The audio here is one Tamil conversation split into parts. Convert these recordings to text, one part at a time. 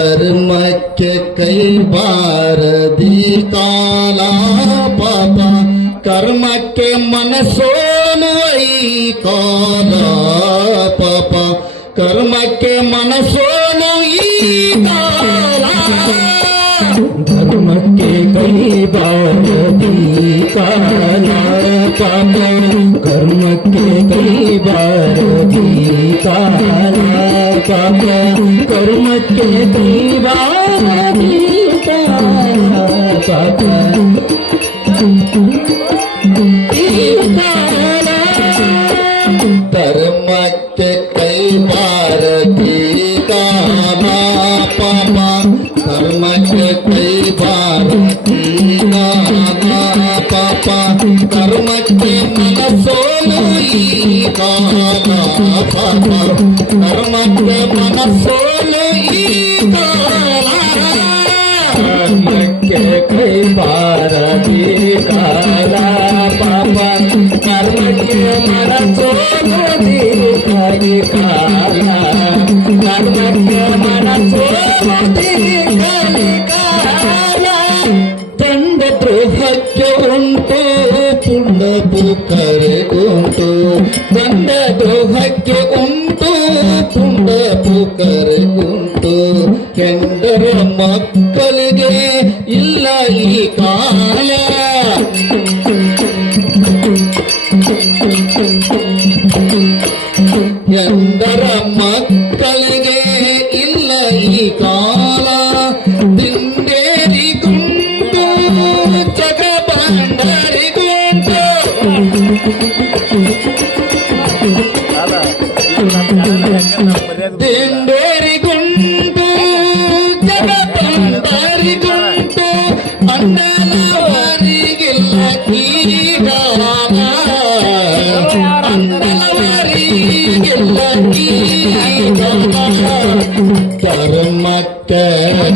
வறுமைக்கு கை பாரதி காலா பாபா. கர்மக்கு மனசோனுவை காலா பாபா. கர்மக்கு மனசோனு கர்மக்கு கை பாரதி காலா பாபா. கர்மக்கு கை பாரதி காலா करम के दीवार पापा कर्मके मनसोलई काना पापर कर्मके मनसोलई काना के कई बार दी काला ಪುಂಡಪು ಕರೆಗುಂಟು ಬಂದ ದೋಹಕ್ಕೆ ಉಂಟು ಪುಂಡಪು ಕರೆಗುಂಟು ಕೆಂಡರ ಮಕ್ಕಳಿಗೆ ಇಲ್ಲ ಈ ಕಾಲ.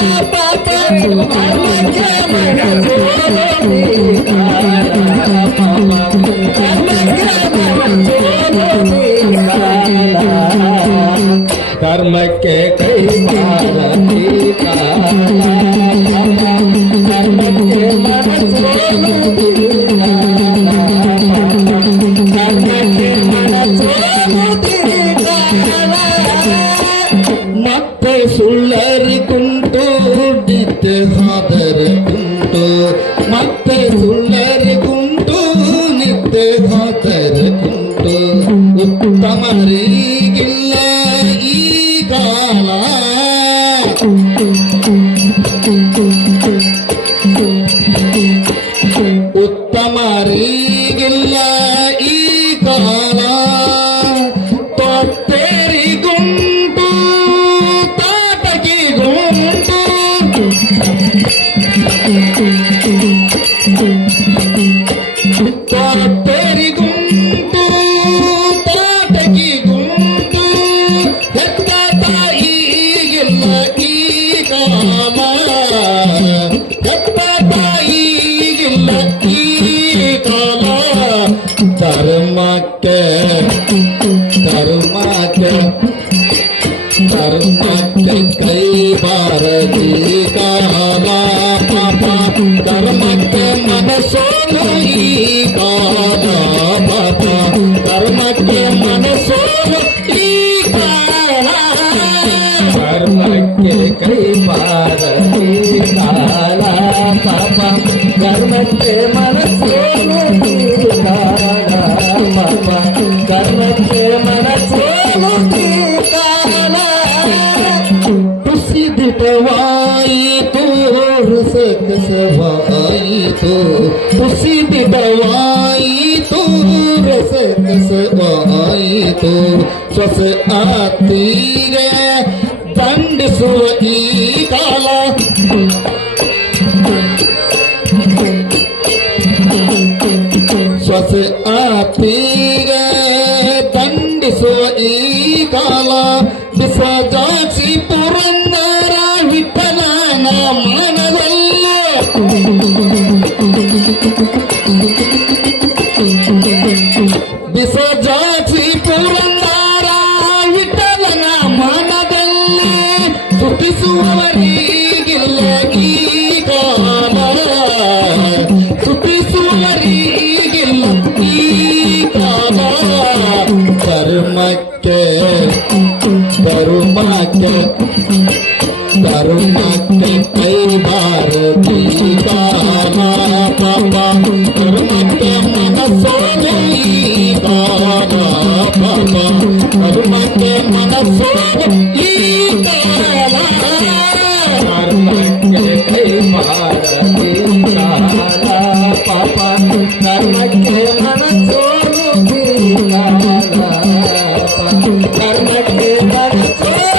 see. ಸುಳ್ಳರಿ ಕುಂಟು ಡಿತ್ತೆ ಹಾದರೆ ಕುಂಟು. ಮತ್ತೆ ಸುಳ್ಳರಿ ಕುಂಟು ನಿತ್ತೆ ಹಾದರೆ ಕುಂಟು. ಉತ್ತಮರಿಗಿಲ್ಲ ಈ ಕಾಲ. धर्मते भारती काला पापा धर्मते मनसो नहीं काला पापा धर्मते मनसो नहीं काला धर्मते कृपा ವಾಯಿತು ಕುಸಿಬಿಡವಾಯಿತು ರಸ ರಸವಾಯಿತು. ಸ್ವಸ ಆತೀರೆ ದಂಡಿಸುವ ಈ ಕಾಲ. ಸ್ವಸ ಆತೀರೆ ದಂಡಿಸುವ ಈ ಕಾಲ. ಬಿಸ ಜಾಕ್ಷಿ ಪುರಂಗ கருமாற்ற கருமாற்ற கைவார கருமாற்ற மனசோலை கருமாற்ற மனசோ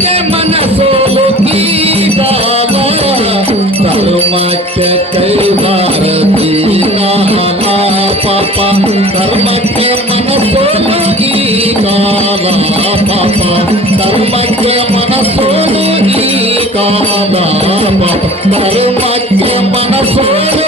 के मन सोलो की बाबा धर्म के कई बार दीवाना पापा धर्म के मन सोलो की बाबा पापा धर्म के मन सोलो की बाबा पापा धर्म के मन सोलो